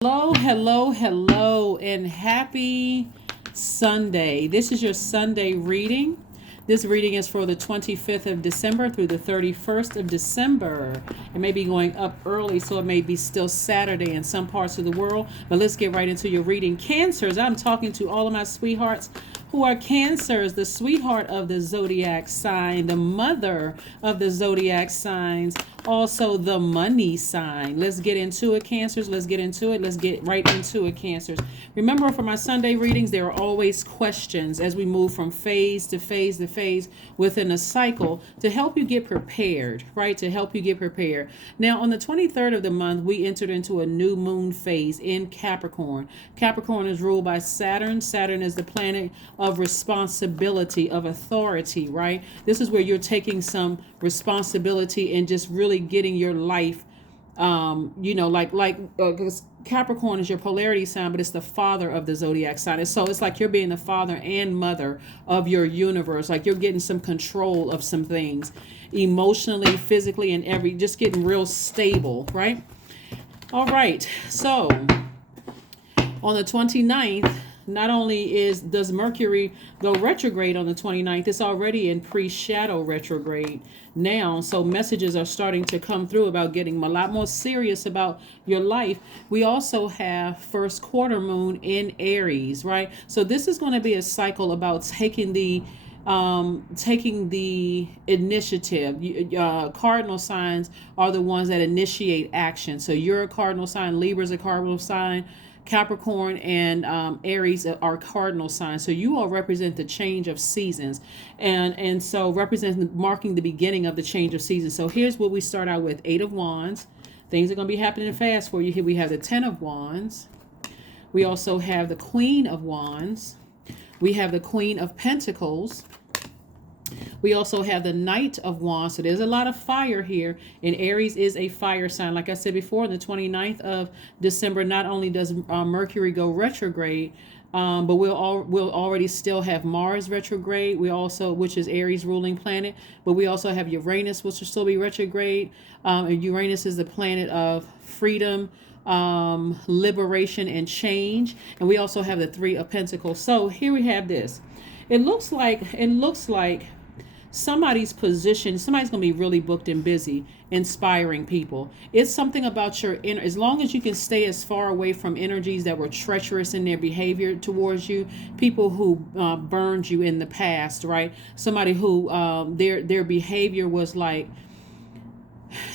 Hello, hello, hello, and happy Sunday. This is your Sunday reading. This reading is for the 25th of December through the 31st of December. It may be going up early, so it may be still Saturday in some parts of the world. But let's get right into your reading. Cancers, I'm talking to all of my sweethearts who are Cancers, the sweetheart of the Zodiac sign, the mother of the Zodiac signs, also the money sign. Let's get into it, Cancers. Let's get into it. Let's get right into it, Cancers. Remember, for my Sunday readings, there are always questions as we move from phase to phase to phase within a cycle to help you get prepared, right? To help you get prepared. Now, on the 23rd of the month, we entered into a new moon phase in Capricorn. Capricorn is ruled by Saturn. Saturn is the planet of responsibility, of authority, right? This is where you're taking some responsibility and just really getting your life, because Capricorn is your polarity sign, but it's the father of the zodiac sign. And so it's like you're being the father and mother of your universe. Like you're getting some control of some things emotionally, physically, and just getting real stable, right? All right. So on the 29th, not only does Mercury go retrograde on the 29th, it's already in pre-shadow retrograde now. So messages are starting to come through about getting a lot more serious about your life. We also have first quarter moon in Aries, right? So this is going to be a cycle about taking the initiative. Cardinal signs are the ones that initiate action. So you're a cardinal sign, Libra's a cardinal sign, Capricorn and Aries are cardinal signs. So you all represent the change of seasons, and so represent marking the beginning of the change of seasons. So here's what we start out with: Eight of Wands. Things are going to be happening fast for you. Here we have the Ten of Wands. We also have the Queen of Wands. We have the Queen of Pentacles. We also have the Knight of Wands. So there's a lot of fire here. And Aries is a fire sign. Like I said before, on the 29th of December, not only does Mercury go retrograde, but we'll already still have Mars retrograde. We also, which is Aries ruling planet, but we also have Uranus, which will still be retrograde. And Uranus is the planet of freedom, liberation, and change. And we also have the Three of Pentacles. So here we have this. It looks like somebody's going to be really booked and busy inspiring people. It's something about your inner, as long as you can stay as far away from energies that were treacherous in their behavior towards you, people who burned you in the past, right? Somebody who their behavior was like,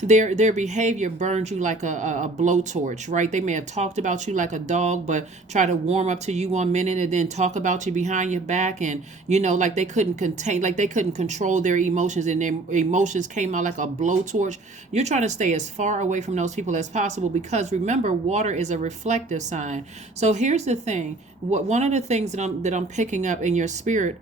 their behavior burned you like a blowtorch, right? They may have talked about you like a dog, but try to warm up to you 1 minute and then talk about you behind your back. And like they couldn't control their emotions, and their emotions came out like a blowtorch. You're trying to stay as far away from those people as possible, because remember, water is a reflective sign. So here's the thing: one of the things that I'm picking up in your spirit,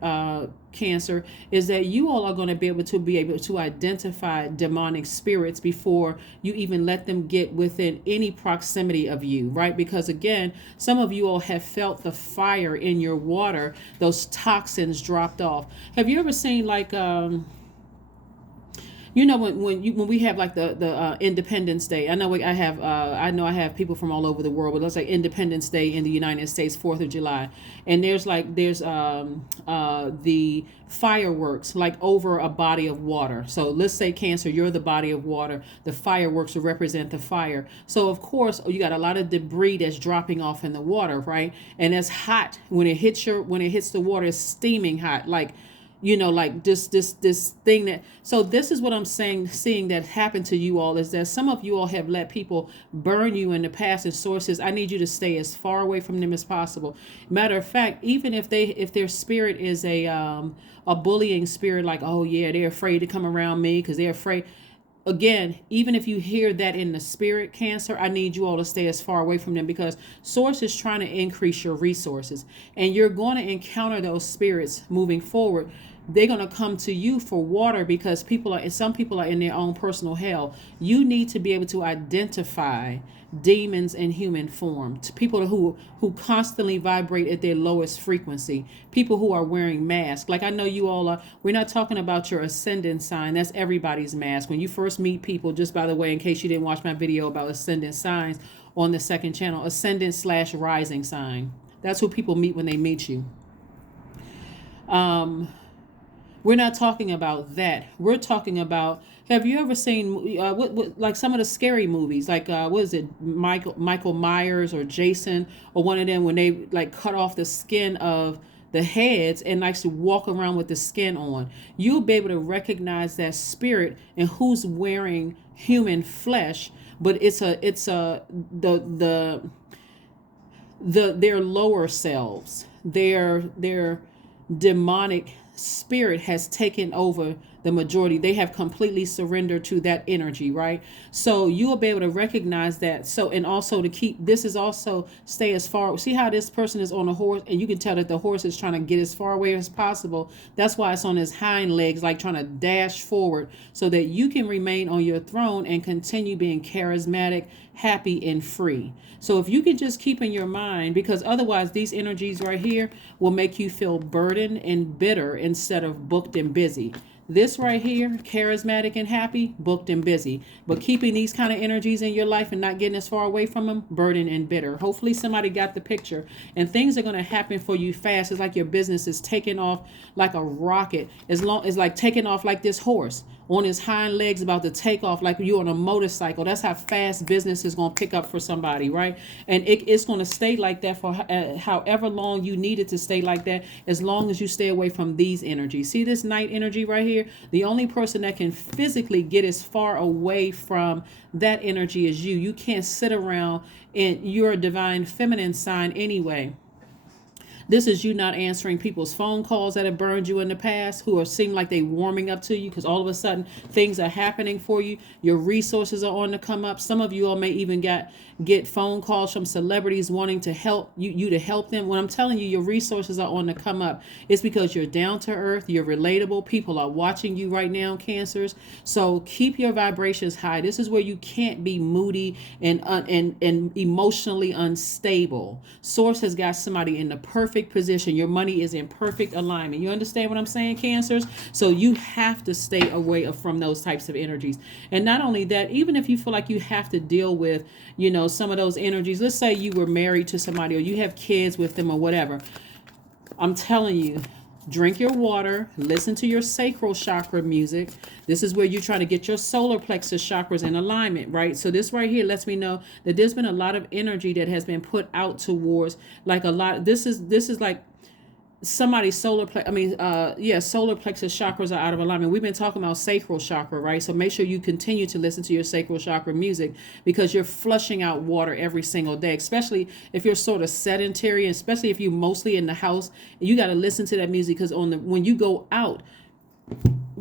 Cancer, is that you all are going to be able to identify demonic spirits before you even let them get within any proximity of you, right? Because again, some of you all have felt the fire in your water, those toxins dropped off. Have you ever seen like when we have like the Independence Day? I know I have people from all over the world, but let's say Independence Day in the United States, 4th of July, and there's the fireworks like over a body of water. So let's say, Cancer, you're the body of water. The fireworks will represent the fire. So of course you got a lot of debris that's dropping off in the water, right? And it's hot when it hits the water. It's steaming hot, like like this thing that. So this is what I'm seeing that happened to you all, is that some of you all have let people burn you in the past, and sources, I need you to stay as far away from them as possible. Matter of fact, even if their spirit is a bullying spirit, like, oh yeah, they're afraid to come around me because they're afraid. Again, even if you hear that in the spirit, Cancer, I need you all to stay as far away from them, because source is trying to increase your resources, and you're going to encounter those spirits moving forward. They're going to come to you for water, because some people are in their own personal hell. You need to be able to identify demons in human form, to people who constantly vibrate at their lowest frequency, people who are wearing masks. Like, I know you all are. We're not talking about your ascendant sign. That's everybody's mask. When you first meet people, just by the way, in case you didn't watch my video about ascendant signs, on the second channel, ascendant/rising sign. That's who people meet when they meet you. Um, we're not talking about that. We're talking about. Have you ever seen like some of the scary movies, like what is it, Michael Myers or Jason or one of them, when they like cut off the skin of the heads and likes to walk around with the skin on? You'll be able to recognize that spirit and who's wearing human flesh, but it's their lower selves, their demonic spirit has taken over the majority. They have completely surrendered to that energy, right? So you will be able to recognize that. So, and also to keep, this is also stay as far, see how this person is on a horse and you can tell that the horse is trying to get as far away as possible. That's why it's on his hind legs, like trying to dash forward so that you can remain on your throne and continue being charismatic, happy, and free. So if you can just keep in your mind, because otherwise these energies right here will make you feel burdened and bitter instead of booked and busy. This right here, charismatic and happy, booked and busy. But keeping these kind of energies in your life and not getting as far away from them, burdened and bitter. Hopefully somebody got the picture. And things are going to happen for you fast. It's like your business is taking off like a rocket. It's like taking off like this horse on his hind legs about to take off like you on a motorcycle. That's how fast business is going to pick up for somebody, right? And it's going to stay like that for however long you need it to stay like that, as long as you stay away from these energies. See this night energy right here? The only person that can physically get as far away from that energy is you. You can't sit around, and you're a divine feminine sign anyway. This is you not answering people's phone calls that have burned you in the past, who are seem like they warming up to you because all of a sudden things are happening for you. Your resources are on the come up. Some of you all may even get phone calls from celebrities wanting to help you to help them. When I'm telling you your resources are on the come up, it's because you're down to earth, you're relatable. People are watching you right now, Cancers. So keep your vibrations high. This is where you can't be moody and emotionally unstable. Source has got somebody in the perfect position. Your money is in perfect alignment. You understand what I'm saying, Cancers? So you have to stay away from those types of energies. And not only that, even if you feel like you have to deal with, some of those energies, let's say you were married to somebody or you have kids with them or whatever, I'm telling you, drink your water, listen to your sacral chakra music. This is where you're trying to get your solar plexus chakras in alignment, right? So this right here lets me know that there's been a lot of energy that has been put out towards, like a lot. This is like somebody's solar plexus chakras are out of alignment. We've been talking about sacral chakra, right? So make sure you continue to listen to your sacral chakra music, because you're flushing out water every single day, especially if you're sort of sedentary, and especially if you're mostly in the house. You got to listen to that music, because when you go out,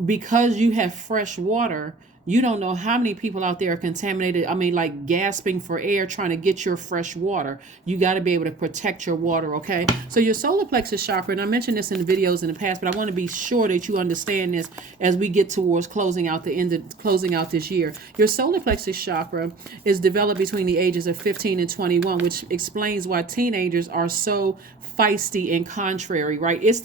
because you have fresh water, you don't know how many people out there are contaminated. I mean, like gasping for air, trying to get your fresh water. You got to be able to protect your water, okay? So your solar plexus chakra, and I mentioned this in the videos in the past, but I want to be sure that you understand this as we get towards closing out this year. Your solar plexus chakra is developed between the ages of 15 and 21, which explains why teenagers are so feisty and contrary, right? It's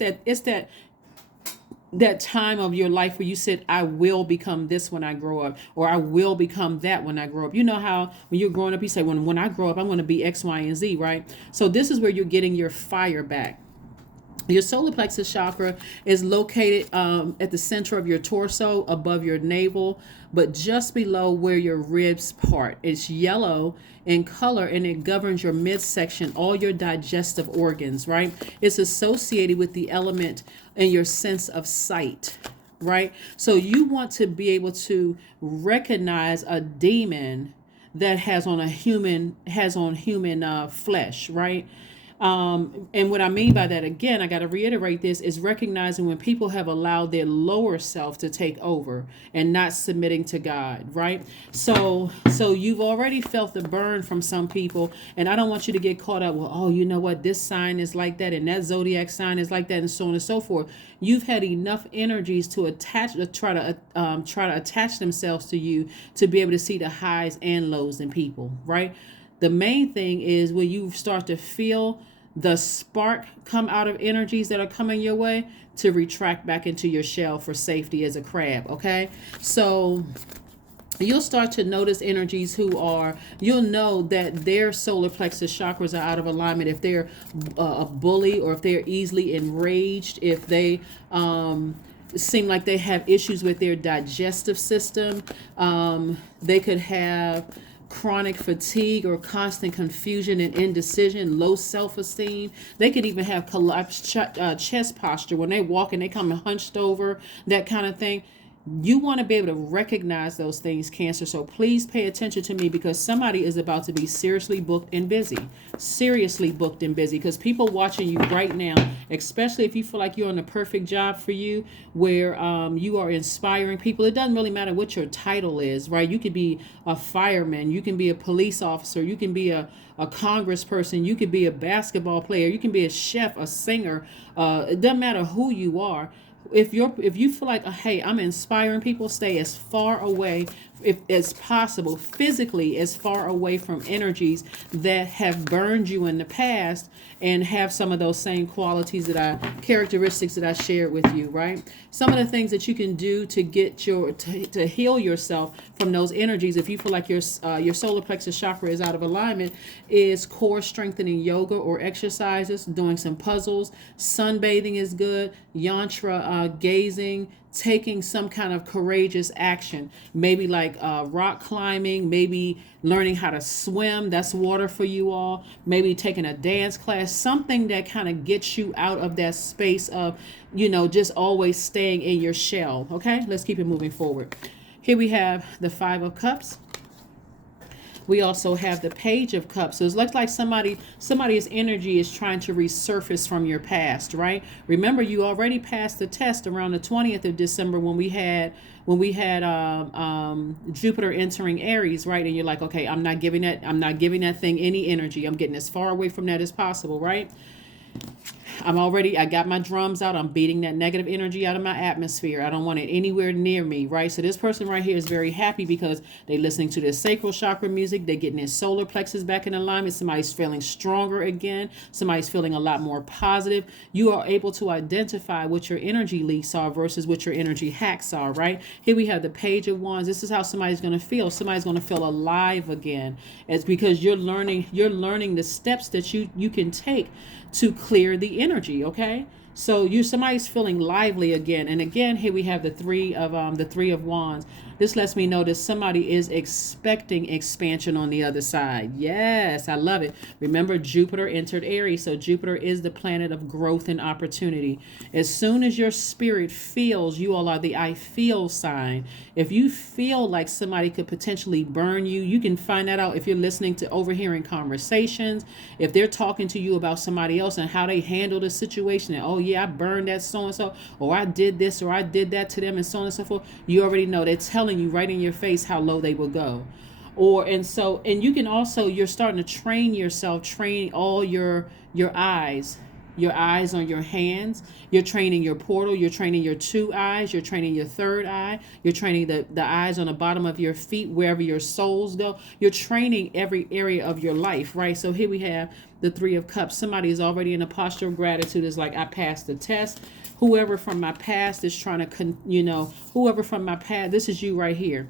that time of your life where you said, I will become this when I grow up, or I will become that when I grow up. You know how when you're growing up, you say, when I grow up, I'm going to be X, Y, and Z, right? So this is where you're getting your fire back. Your solar plexus chakra is located at the center of your torso, above your navel, but just below where your ribs part. It's yellow in color, and it governs your midsection, all your digestive organs, right? It's associated with the element and your sense of sight, right? So you want to be able to recognize a demon that has on human flesh, right? And what I mean by that, again, I got to reiterate this, is recognizing when people have allowed their lower self to take over and not submitting to God, right? So you've already felt the burn from some people, and I don't want you to get caught up with, oh, you know what, this sign is like that, and that zodiac sign is like that, and so on and so forth. You've had enough energies to try to attach themselves to you to be able to see the highs and lows in people, right? The main thing is when you start to feel the spark come out of energies that are coming your way, to retract back into your shell for safety as a crab, okay? So you'll start to notice energies you'll know that their solar plexus chakras are out of alignment. If they're a bully, or if they're easily enraged, if they seem like they have issues with their digestive system, they could have chronic fatigue or constant confusion and indecision, low self-esteem. They could even have collapsed chest posture. When they walk and they come hunched over, that kind of thing. You want to be able to recognize those things, Cancer. So please pay attention to me, because somebody is about to be seriously booked and busy. Seriously booked and busy, because people watching you right now, especially if you feel like you're on the perfect job for you, where you are inspiring people. It doesn't really matter what your title is, right? You could be a fireman, you can be a police officer, you can be a congressperson, you could be a basketball player, you can be a chef, a singer. It doesn't matter who you are. If you feel like, hey, I'm inspiring people, stay as far away as possible, physically as far away from energies that have burned you in the past and have some of those same characteristics that I shared with you, right? Some of the things that you can do to get to heal yourself from those energies, if you feel like your solar plexus chakra is out of alignment, is core strengthening yoga or exercises, doing some puzzles. Sunbathing is good. Yantra gazing, taking some kind of courageous action, maybe like rock climbing, maybe learning how to swim. That's water for you all. Maybe taking a dance class, something that kind of gets you out of that space of, just always staying in your shell. Okay, let's keep it moving forward. Here we have the 5 of Cups. We also have the Page of Cups. So it looks like somebody's energy is trying to resurface from your past, right? Remember, you already passed the test around the 20th of December when we had Jupiter entering Aries, right? And you're like, okay, I'm not giving that thing any energy. I'm getting as far away from that as possible, right? I got my drums out. I'm beating that negative energy out of my atmosphere. I don't want it anywhere near me, right? So this person right here is very happy because they're listening to their sacral chakra music. They're getting their solar plexus back in alignment. Somebody's feeling stronger again. Somebody's feeling a lot more positive. You are able to identify what your energy leaks are versus what your energy hacks are, right? Here we have the Page of Wands. This is how somebody's going to feel. Somebody's going to feel alive again. It's because you're learning the steps that you can take to clear the energy, okay? So somebody's feeling lively again. And again, here we have the three of Wands. This lets me know that somebody is expecting expansion on the other side. Yes, I love it. Remember, Jupiter entered Aries, so Jupiter is the planet of growth and opportunity. As soon as your spirit feels, you all are the I feel sign. If you feel like somebody could potentially burn you, you can find that out if you're listening to overhearing conversations. If they're talking to you about somebody else and how they handled a situation, and oh yeah, I burned that so-and-so, or I did this, or I did that to them, and so on and so forth, you already know they're telling you right in your face how low they will go. And you can also, you're starting to train all your eyes on your hands. You're training your portal. You're training your 2 eyes. You're training your 3rd eye. You're training the eyes on the bottom of your feet, wherever your souls go. You're training every area of your life, right? So here we have the 3 of Cups. Somebody is already in a posture of gratitude. It's like, I passed the test. Whoever from my past is trying to, whoever from my past, this is you right here.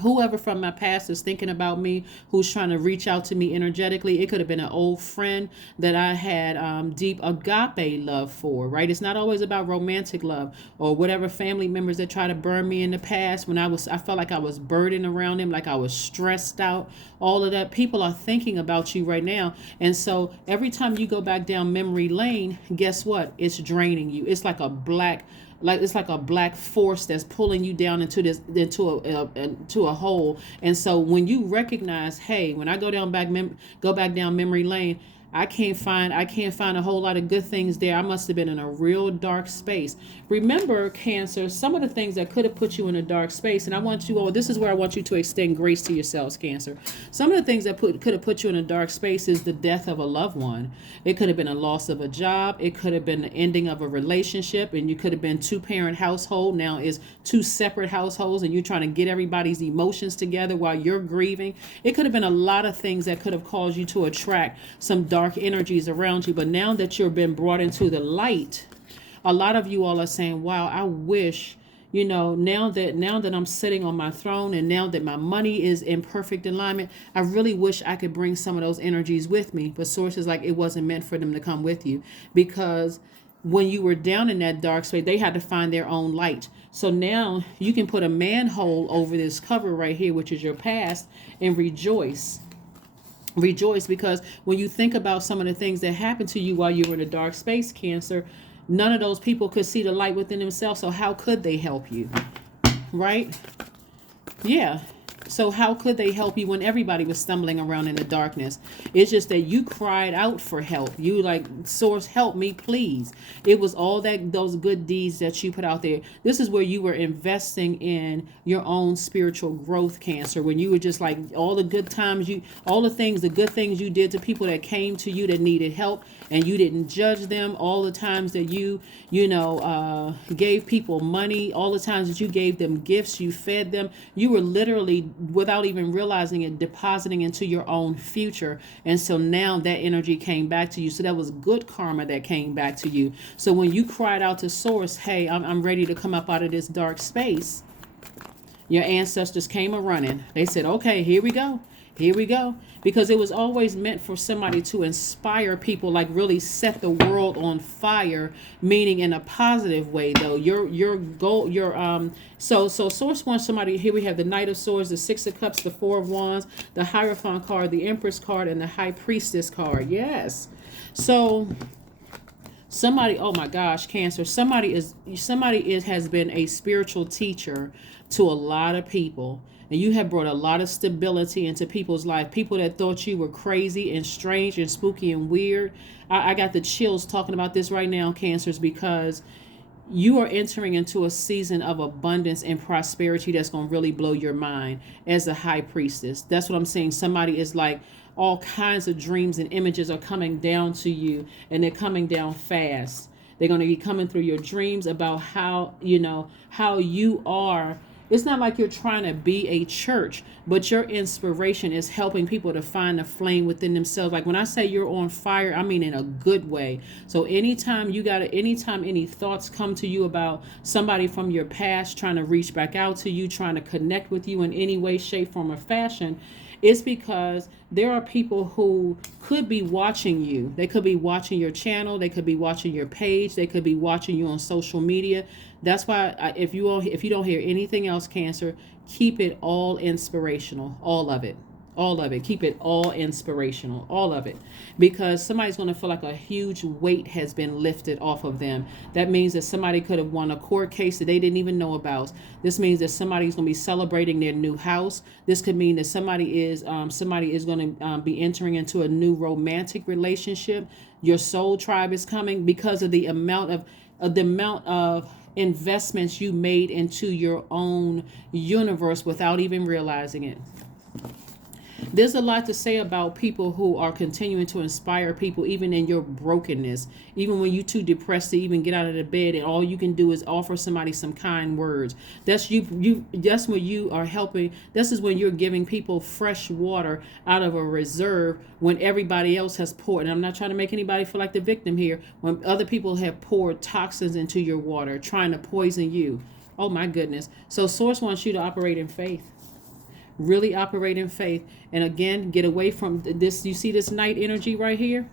Whoever from my past is thinking about me, who's trying to reach out to me energetically. It could have been an old friend that I had deep agape love for, right? It's not always about romantic love, or whatever family members that try to burn me in the past when I felt like I was burdened around them, like I was stressed out. All of that, people are thinking about you right now. And so every time you go back down memory lane, guess what? It's draining you. It's like a black force that's pulling you down into a hole. And so when you recognize, hey, when I go back down memory lane, I can't find a whole lot of good things there. I must have been in a real dark space. Remember, Cancer, some of the things that could have put you in a dark space, and this is where I want you to extend grace to yourselves, Cancer. Some of the things that could have put you in a dark space is the death of a loved one. It could have been a loss of a job. It could have been the ending of a relationship, and you could have been 2-parent household. Now is 2 separate households, and you're trying to get everybody's emotions together while you're grieving. It could have been a lot of things that could have caused you to attract some dark energies around you. But now that you've been brought into the light, a lot of you all are saying, wow, I wish now that I'm sitting on my throne, and now that my money is in perfect alignment, I really wish I could bring some of those energies with me. But source is like, it wasn't meant for them to come with you, because when you were down in that dark space, they had to find their own light. So now you can put a manhole over this cover right here, which is your past, and rejoice, because when you think about some of the things that happened to you while you were in a dark space, Cancer, none of those people could see the light within themselves. So how could they help you? Right? Yeah. So how could they help you when everybody was stumbling around in the darkness? It's just that you cried out for help. You like, source, help me, please. It was all those good deeds that you put out there. This is where you were investing in your own spiritual growth, Cancer. When you were just like, all the good things you did to people that came to you that needed help, and you didn't judge them. All the times that you gave people money, all the times that you gave them gifts, you fed them. You were literally, without even realizing it, depositing into your own future. And so now that energy came back to you. So that was good karma that came back to you. So when you cried out to source, hey, I'm ready to come up out of this dark space, your ancestors came a running. They said, okay, here we go. Because it was always meant for somebody to inspire people, like really set the world on fire, meaning in a positive way though. Your goal, so source wants somebody. Here we have the Knight of Swords, the Six of Cups, the Four of Wands, the Hierophant card, the Empress card, and the High Priestess card. Yes. So somebody, oh my gosh, Cancer, somebody has been a spiritual teacher to a lot of people. And you have brought a lot of stability into people's life. People that thought you were crazy and strange and spooky and weird. I got the chills talking about this right now, Cancers, because you are entering into a season of abundance and prosperity that's going to really blow your mind as a High Priestess. That's what I'm saying. Somebody is like, all kinds of dreams and images are coming down to you, and they're coming down fast. They're going to be coming through your dreams about how you are. It's not like you're trying to be a church, but your inspiration is helping people to find the flame within themselves. Like when I say you're on fire, I mean in a good way. So anytime any thoughts come to you about somebody from your past trying to reach back out to you, trying to connect with you in any way, shape, form, or fashion, it's because there are people who could be watching you. They could be watching your channel. They could be watching your page. They could be watching you on social media. That's why if you don't hear anything else, Cancer, keep it all inspirational. All of it. Keep it all inspirational. All of it. Because somebody's going to feel like a huge weight has been lifted off of them. That means that somebody could have won a court case that they didn't even know about. This means that somebody's going to be celebrating their new house. This could mean that somebody is going to be entering into a new romantic relationship. Your soul tribe is coming because of the amount of investments you made into your own universe without even realizing it. There's a lot to say about people who are continuing to inspire people even in your brokenness, even when you're too depressed to even get out of the bed and all you can do is offer somebody some kind words. That's when you are helping. This is when you're giving people fresh water out of a reserve when everybody else has poured. And I'm not trying to make anybody feel like the victim here. When other people have poured toxins into your water, trying to poison you. Oh my goodness. So Source wants you to operate in faith. Really operate in faith. And again, get away from this. You see this night energy right here?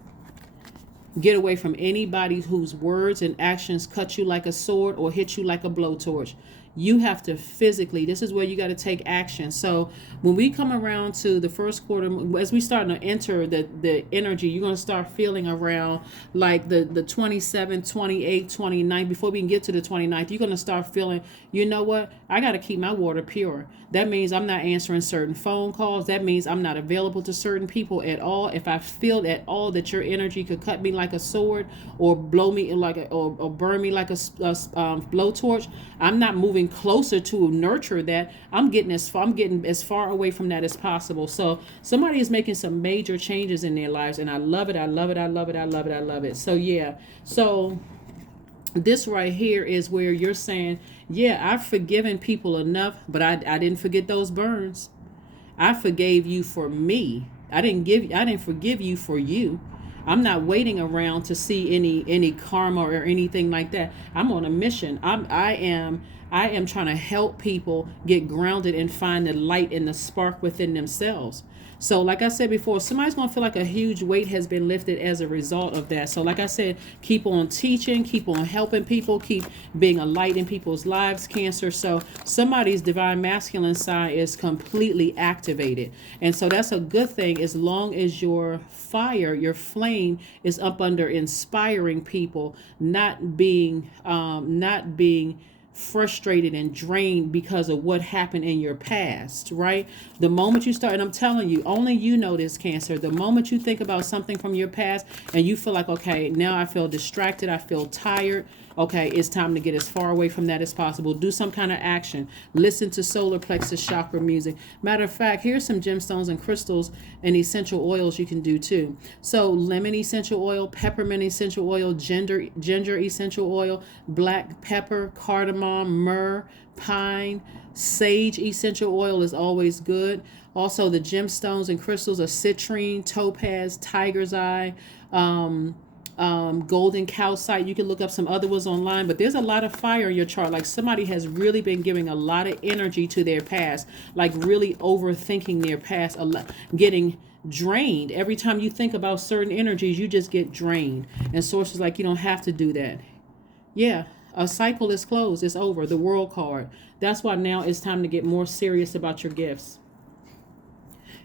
Get away from anybody whose words and actions cut you like a sword or hit you like a blowtorch. You have to physically, this is where you got to take action. So when we come around to the first quarter, as we start to enter the energy, you're going to start feeling around like the 27th, 28th, 29th. Before we can get to the 29th, you're going to start feeling, you know what? I got to keep my water pure. That means I'm not answering certain phone calls. That means I'm not available to certain people at all. If I feel at all that your energy could cut me like a sword or blow me like or burn me like a blowtorch, I'm not moving closer to nurture that. I'm getting as far away from that as possible. So somebody is making some major changes in their lives, and I love it. I love it. I love it. I love it. I love it. So yeah. So this right here is where you're saying, yeah, I've forgiven people enough, but I didn't forget those burns. I forgave you for me. I didn't forgive you for you. I'm not waiting around to see any karma or anything like that. I'm on a mission. I I am trying to help people get grounded and find the light and the spark within themselves. So, like I said before, somebody's going to feel like a huge weight has been lifted as a result of that. So, like I said, keep on teaching, keep on helping people, keep being a light in people's lives, Cancer. So, somebody's divine masculine side is completely activated. And so, that's a good thing as long as your fire, your flame is up under inspiring people, not being frustrated and drained because of what happened in your past, right? The moment you start, and I'm telling you, only you know this, Cancer, the moment you think about something from your past and you feel like, okay, now I feel distracted, I feel tired, okay, it's time to get as far away from that as possible. Do some kind of action. Listen to solar plexus chakra music. Matter of fact, here's some gemstones and crystals and essential oils you can do too. So lemon essential oil, peppermint essential oil, ginger essential oil, black pepper, cardamom, myrrh, pine, sage essential oil is always good. Also, the gemstones and crystals are citrine, topaz, tiger's eye, golden calcite. You can look up some other ones online, but there's a lot of fire in your chart. Like somebody has really been giving a lot of energy to their past, like really overthinking their past, a lot, getting drained. Every time you think about certain energies, you just get drained. And sources like, you don't have to do that. Yeah, a cycle is closed. It's over. The world card. That's why now it's time to get more serious about your gifts.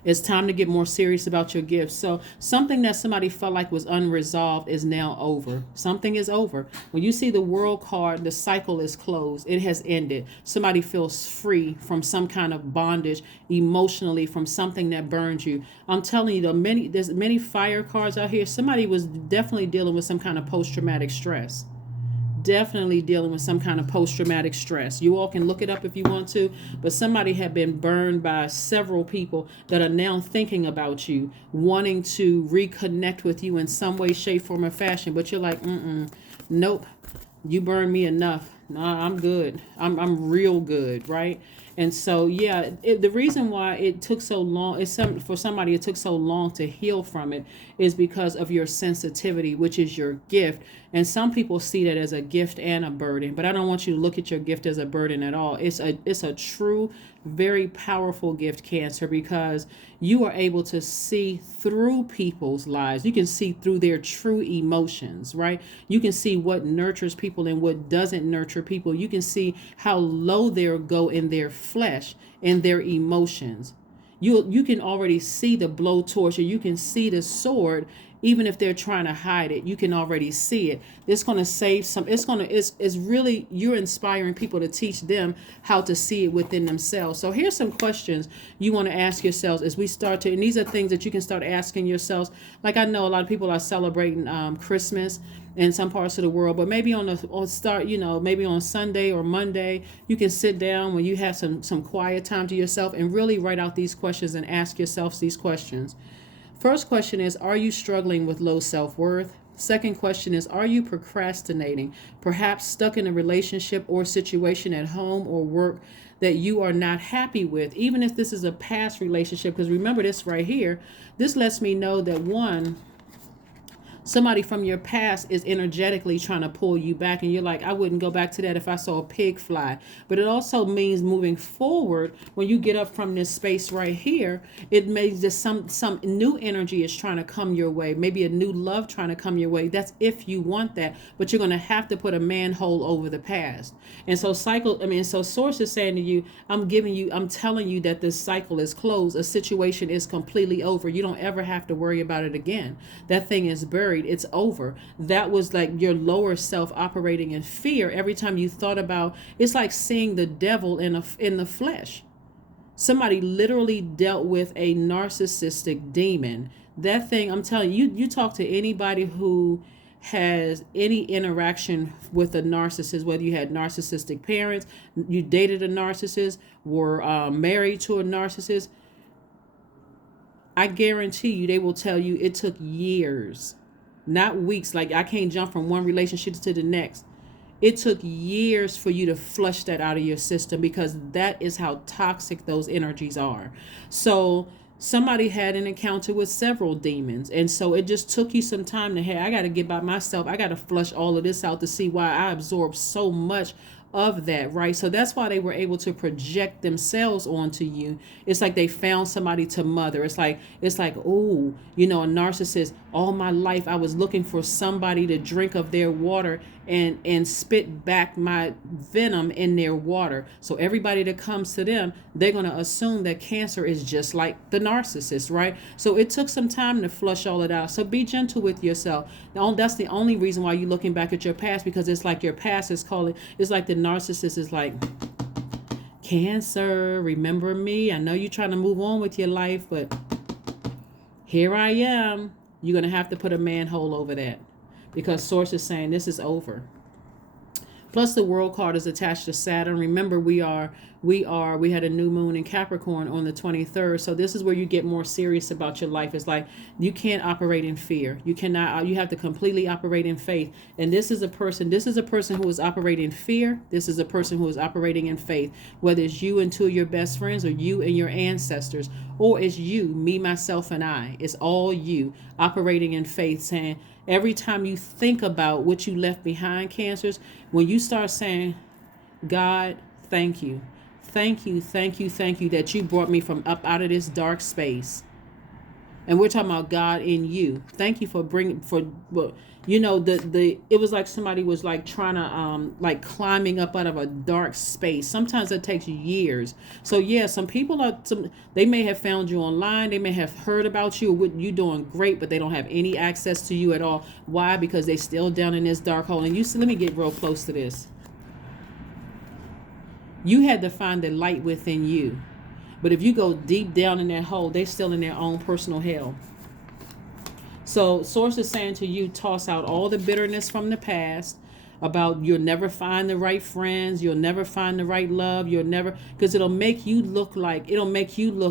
It's time to get more serious about your gifts. So something that somebody felt like was unresolved is now over. Something is over. When you see the world card, the cycle is closed. It has ended. Somebody feels free from some kind of bondage emotionally from something that burned you. I'm telling you, there's many fire cards out here. Somebody was definitely dealing with some kind of post-traumatic stress. Definitely dealing with some kind of post-traumatic stress. You all can look it up if you want to, but somebody had been burned by several people that are now thinking about you, wanting to reconnect with you in some way, shape, form, or fashion, but you're like, nope, you burned me enough. Nah, I'm good. I'm real good, right? And so, yeah, the reason why it took so long for somebody it took so long to heal from it is because of your sensitivity, which is your gift. And some people see that as a gift and a burden, but I don't want you to look at your gift as a burden at all. It's a true, very powerful gift, Cancer, because you are able to see through people's lives. You can see through their true emotions, right? You can see what nurtures people and what doesn't nurture people. You can see how low they'll go in their flesh and their emotions. You can already see the blowtorch, or you can see the sword. Even if they're trying to hide it, you can already see it. It's going to save some. It's really, you're inspiring people to teach them how to see it within themselves. So here's some questions you want to ask yourselves as we start to, and these are things that you can start asking yourselves. Like I know a lot of people are celebrating Christmas in some parts of the world, but maybe maybe on Sunday or Monday, you can sit down when you have some quiet time to yourself and really write out these questions and ask yourselves these questions. First question is, are you struggling with low self-worth? Second question is, are you procrastinating, perhaps stuck in a relationship or situation at home or work that you are not happy with, even if this is a past relationship? Because remember this right here, this lets me know that one, somebody from your past is energetically trying to pull you back, and you're like, I wouldn't go back to that if I saw a pig fly. But it also means moving forward, when you get up from this space right here, it means that some new energy is trying to come your way, maybe a new love trying to come your way. That's if you want that, but you're going to have to put a manhole over the past. And so source is saying to you, I'm telling you that this cycle is closed. A situation is completely over. You don't ever have to worry about it again. That thing is buried. It's over. That was like your lower self operating in fear every time you thought about. It's like seeing the devil in the flesh. Somebody literally dealt with a narcissistic demon. That thing, I'm telling you, you talk to anybody who has any interaction with a narcissist, whether you had narcissistic parents, you dated a narcissist, were married to a narcissist, I guarantee you they will tell you it took years, not weeks. Like I can't jump from one relationship to the next. It took years for you to flush that out of your system, because that is how toxic those energies are. So somebody had an encounter with several demons, and so it just took you some time to, hey, I got to get by myself. I got to flush all of this out to see why I absorbed so much of that, right? So that's why they were able to project themselves onto you. It's like they found somebody to mother. It's like, oh, a narcissist, all my life I was looking for somebody to drink of their water and spit back my venom in their water. So everybody that comes to them, they're going to assume that Cancer is just like the narcissist, right? So it took some time to flush all it out. So be gentle with yourself. That's the only reason why you're looking back at your past, because it's like your past is calling. It's like the narcissist is like, Cancer, remember me? I know you're trying to move on with your life, but here I am. You're going to have to put a manhole over that, because Source is saying this is over. Plus the World card is attached to Saturn. Remember, we had a new moon in Capricorn on the 23rd. So this is where you get more serious about your life. It's like you can't operate in fear. You have to completely operate in faith. And this is a person who is operating in fear. This is a person who is operating in faith. Whether it's you and two of your best friends, or you and your ancestors, or it's you, me, myself, and I. It's all you operating in faith, saying, every time you think about what you left behind, Cancers, when you start saying, God, thank you. Thank you, thank you, thank you that you brought me from up out of this dark space. And we're talking about God in you. Thank you for it was like somebody was like trying to like climbing up out of a dark space. Sometimes it takes years. So yeah, some people they may have found you online, they may have heard about you, what you doing great, but they don't have any access to you at all. Why? Because they still down in this dark hole. And let me get real close to this. You had to find the light within you. But if you go deep down in that hole, they're still in their own personal hell. So Source is saying to you, toss out all the bitterness from the past about you'll never find the right friends, you'll never find the right love, because it'll make you look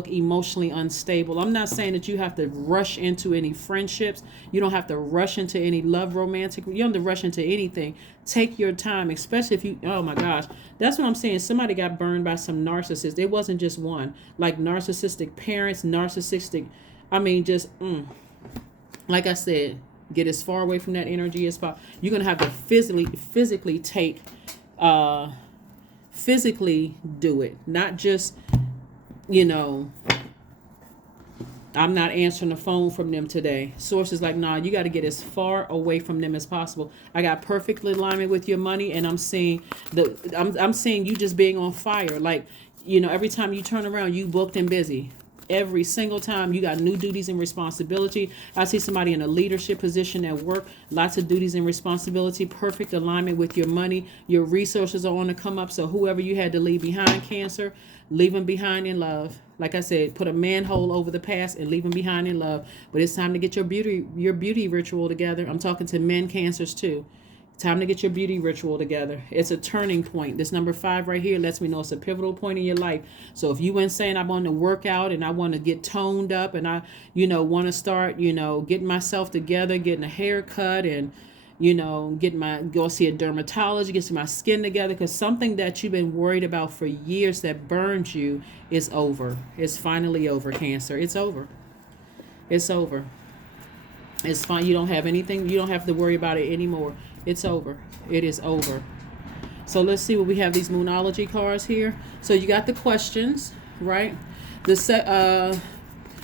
emotionally unstable. I'm not saying that you have to rush into any friendships. You don't have to rush into any love, romantic. You don't have to rush into anything. Take your time, especially if you, oh my gosh, that's what I'm saying. Somebody got burned by some narcissist. It wasn't just one, like narcissistic parents, like I said, get as far away from that energy as possible. You're going to have to physically do it. Not just, I'm not answering the phone from them today. Source is like, nah, you got to get as far away from them as possible. I got perfect alignment with your money, and I'm seeing you just being on fire. Like, every time you turn around, you booked and busy. Every single time you got new duties and responsibility. I see somebody in a leadership position at work, lots of duties and responsibility, perfect alignment with your money. Your resources are on the come up. So whoever you had to leave behind, Cancer, leave them behind in love. Like I said, put a manhole over the past and leave them behind in love. But it's time to get your beauty ritual together. I'm talking to men, Cancers too. Time to get your beauty ritual together. It's a turning point. This number 5 right here lets me know it's a pivotal point in your life. So if you went saying I want to work out and I want to get toned up and I, want to start, getting myself together, getting a haircut and, go see a dermatologist, get my skin together, because something that you've been worried about for years that burned you is over. It's finally over, Cancer. It's over. It's over. It's fine. You don't have anything. You don't have to worry about it anymore. It's over. It is over. So let's see what we have, these Moonology cards here. So you got the questions, right?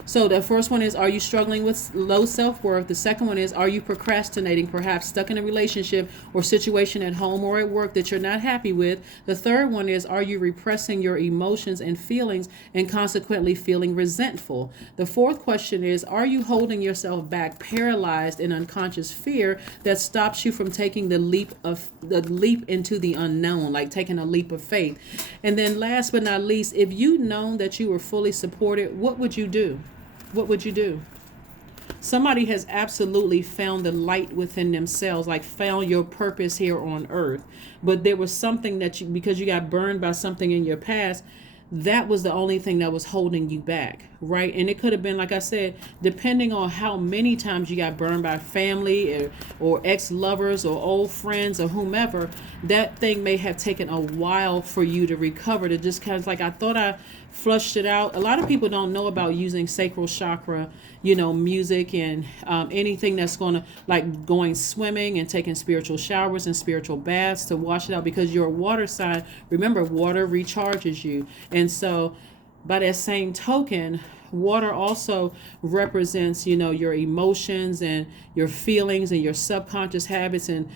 So the first one is, are you struggling with low self-worth? The second one is, are you procrastinating, perhaps stuck in a relationship or situation at home or at work that you're not happy with? The third one is, are you repressing your emotions and feelings and consequently feeling resentful? The fourth question is, are you holding yourself back, paralyzed in unconscious fear that stops you from taking the leap into the unknown, like taking a leap of faith? And then last but not least, if you'd known that you were fully supported, what would you do? What would you do? Somebody has absolutely found the light within themselves, like found your purpose here on earth. But there was something because you got burned by something in your past, that was the only thing that was holding you back. right? And it could have been, like I said, depending on how many times you got burned by family or ex-lovers or old friends or whomever, that thing may have taken a while for you to recover, to just kind of like, I thought I flushed it out. A lot of people don't know about using sacral chakra, music and anything that's going to, like going swimming and taking spiritual showers and spiritual baths to wash it out, because you're a water sign. Remember, water recharges you. And so by that same token, water also represents, your emotions and your feelings and your subconscious habits and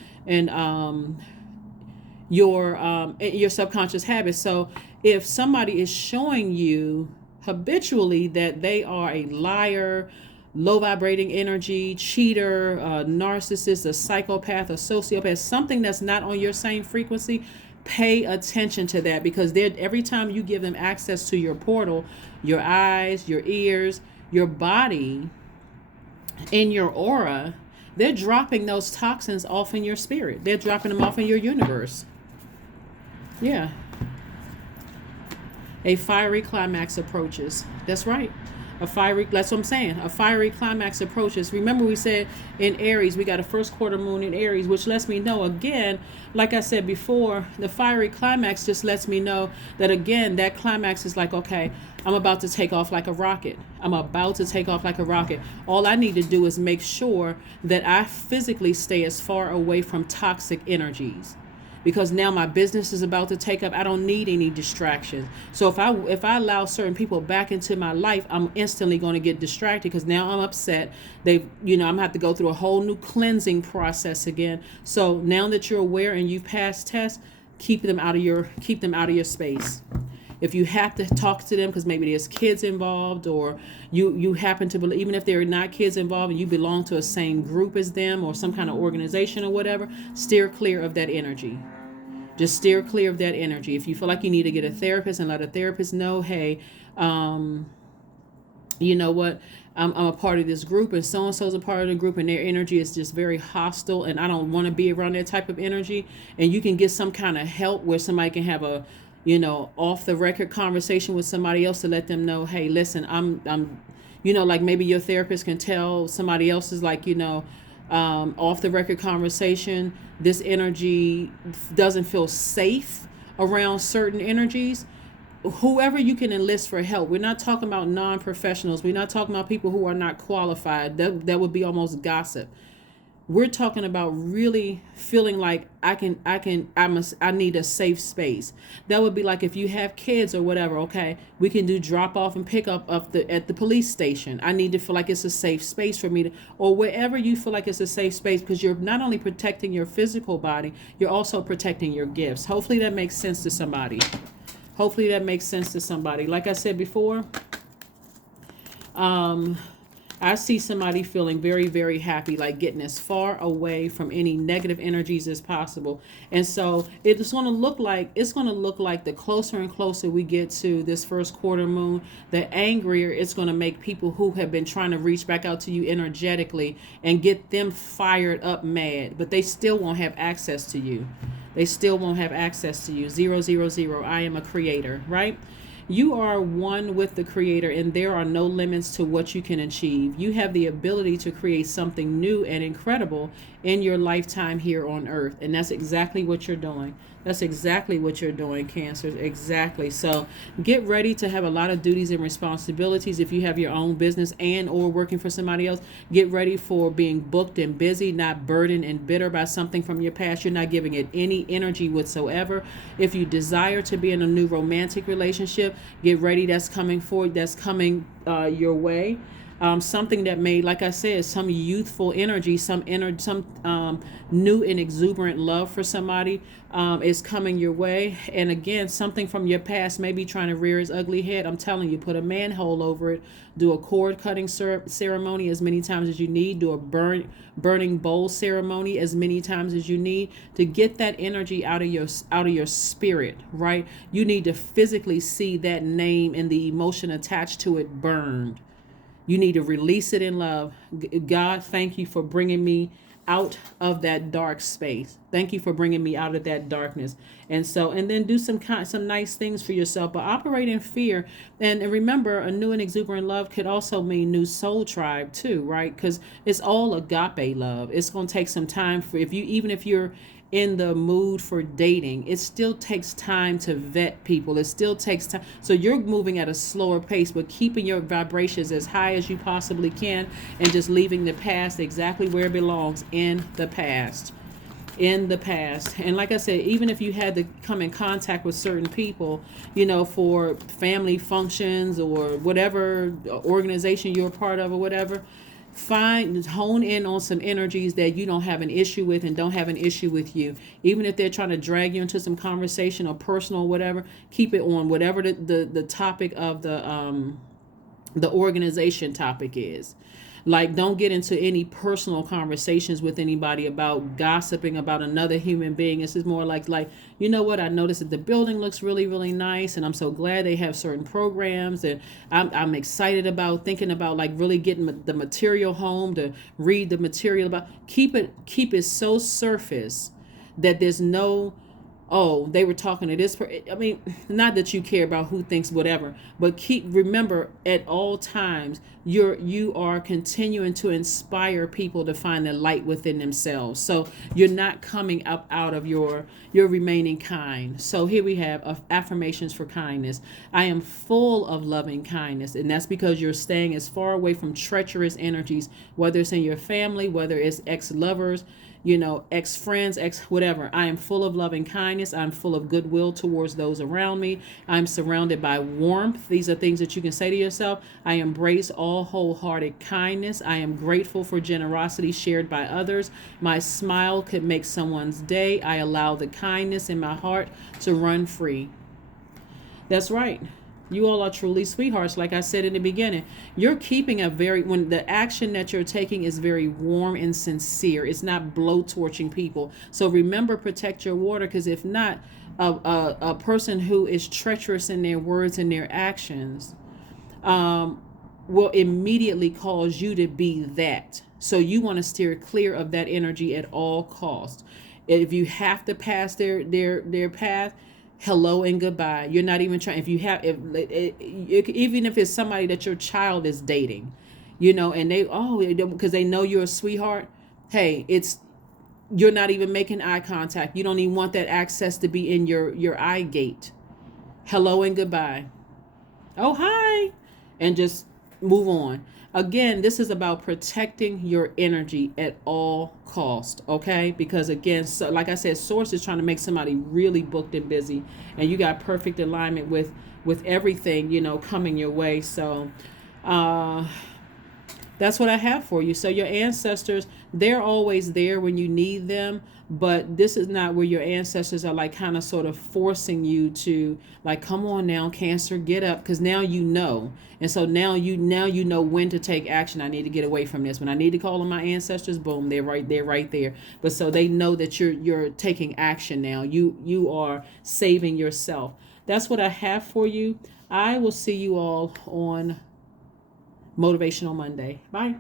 your subconscious habits. So if somebody is showing you habitually that they are a liar, low vibrating energy, cheater, narcissist, a psychopath, a sociopath, something that's not on your same frequency, pay attention to that, because every time you give them access to your portal, your eyes, your ears, your body, and your aura, they're dropping those toxins off in your spirit. They're dropping them off in your universe. Yeah. A fiery climax approaches. That's right. That's what I'm saying. A fiery climax approaches. Remember, we said in Aries, we got a first quarter moon in Aries, which lets me know, again, like I said before, the fiery climax just lets me know that, again, that climax is like, okay, I'm about to take off like a rocket. I'm about to take off like a rocket. All I need to do is make sure that I physically stay as far away from toxic energies, because now my business is about to take up. I don't need any distractions. So if I allow certain people back into my life, I'm instantly going to get distracted, because now I'm upset. I'm gonna have to go through a whole new cleansing process again. So now that you're aware and you've passed tests, keep them out of your space. If you have to talk to them because maybe there's kids involved, or you happen to believe, even if there are not kids involved and you belong to a same group as them or some kind of organization or whatever, steer clear of that energy. Just steer clear of that energy. If you feel like you need to get a therapist, and let a therapist know, hey, you know what, I'm a part of this group, and so-and-so's a part of the group, and their energy is just very hostile, and I don't want to be around that type of energy. And you can get some kind of help where somebody can have a off the record conversation with somebody else to let them know, hey, listen, I'm like maybe your therapist can tell somebody else's, like, off the record conversation, this energy doesn't feel safe around certain energies. Whoever you can enlist for help. We're not talking about non-professionals. We're not talking about people who are not qualified. That would be almost gossip. We're talking about really feeling like I need a safe space. That would be like if you have kids or whatever, okay, we can do drop off and pick up at the police station. I need to feel like it's a safe space for me or wherever you feel like it's a safe space, because you're not only protecting your physical body, you're also protecting your gifts. Hopefully that makes sense to somebody. Like I said before, I see somebody feeling very, very happy, like getting as far away from any negative energies as possible. And so it's going to look like the closer and closer we get to this first quarter moon, the angrier it's going to make people who have been trying to reach back out to you energetically and get them fired up mad, but they still won't have access to you. 000. I am a creator, right? You are one with the Creator, and there are no limits to what you can achieve. You have the ability to create something new and incredible in your lifetime here on Earth, and that's exactly what you're doing. Cancer. Exactly. So get ready to have a lot of duties and responsibilities. If you have your own business and or working for somebody else, get ready for being booked and busy, not burdened and bitter by something from your past. You're not giving it any energy whatsoever. If you desire to be in a new romantic relationship, get ready. That's coming your way. Something that may, like I said, some youthful energy, some new and exuberant love for somebody is coming your way. And again, something from your past may be trying to rear its ugly head. I'm telling you, put a manhole over it, do a cord cutting ceremony as many times as you need, do a burning bowl ceremony as many times as you need to get that energy out of your spirit, right? You need to physically see that name and the emotion attached to it burned. You need to release it in love. God, thank you for bringing me out of that dark space. Thank you for bringing me out of that darkness. And so, and then do some nice things for yourself, but operate in fear. And remember, a new and exuberant love could also mean new soul tribe too, right? Because it's all agape love. It's going to take some time for, if you, even if you're in the mood for dating, it still takes time to vet people. It still takes time. So you're moving at a slower pace, but keeping your vibrations as high as you possibly can, and just leaving the past exactly where it belongs, in the past. In the past. And like I said, even if you had to come in contact with certain people, for family functions or whatever organization you're a part of or whatever, hone in on some energies that you don't have an issue with and don't have an issue with you. Even if they're trying to drag you into some conversation or personal or whatever, keep it on whatever the topic of the organization topic is. Like, don't get into any personal conversations with anybody about gossiping about another human being. It's just more like, you know what? I noticed that the building looks really, really nice, and I'm so glad they have certain programs, and I'm excited about thinking about like really getting the material home to read the material about. Keep it so surface that there's no, oh, they were talking to this I mean, not that you care about who thinks whatever, but remember at all times you are continuing to inspire people to find the light within themselves. So you're not coming up out of your remaining kind. So here we have affirmations for kindness. I am full of loving kindness, and that's because you're staying as far away from treacherous energies, whether it's in your family, whether it's ex-lovers, ex-friends, whatever. I am full of loving kindness. I'm full of goodwill towards those around me. I'm surrounded by warmth. These are things that you can say to yourself. I embrace all wholehearted kindness. I am grateful for generosity shared by others. My smile could make someone's day. I allow the kindness in my heart to run free. That's right. You all are truly sweethearts. Like I said in the beginning, you're keeping when the action that you're taking is very warm and sincere. It's not blowtorching people. So remember, protect your water, because if not, a person who is treacherous in their words and their actions will immediately cause you to be that. So you want to steer clear of that energy at all costs. If you have to pass their path, hello and goodbye. You're not even trying. Even if it's somebody that your child is dating, and because they know you're a sweetheart. Hey, you're not even making eye contact. You don't even want that access to be in your eye gate. Hello and goodbye. Oh, hi, and just move on. Again, this is about protecting your energy at all cost, okay? Because again, so, like I said, source is trying to make somebody really booked and busy, and you got perfect alignment with everything, coming your way. So that's what I have for you. So your ancestors, they're always there when you need them, but this is not where your ancestors are like kind of sort of forcing you to like, come on now, Cancer, get up, because now you know. And so now you know when to take action. I need to get away from this. When I need to call on my ancestors, boom, they're right there. But so they know that you're taking action now. You are saving yourself. That's what I have for you. I will see you all on Motivational Monday. Bye.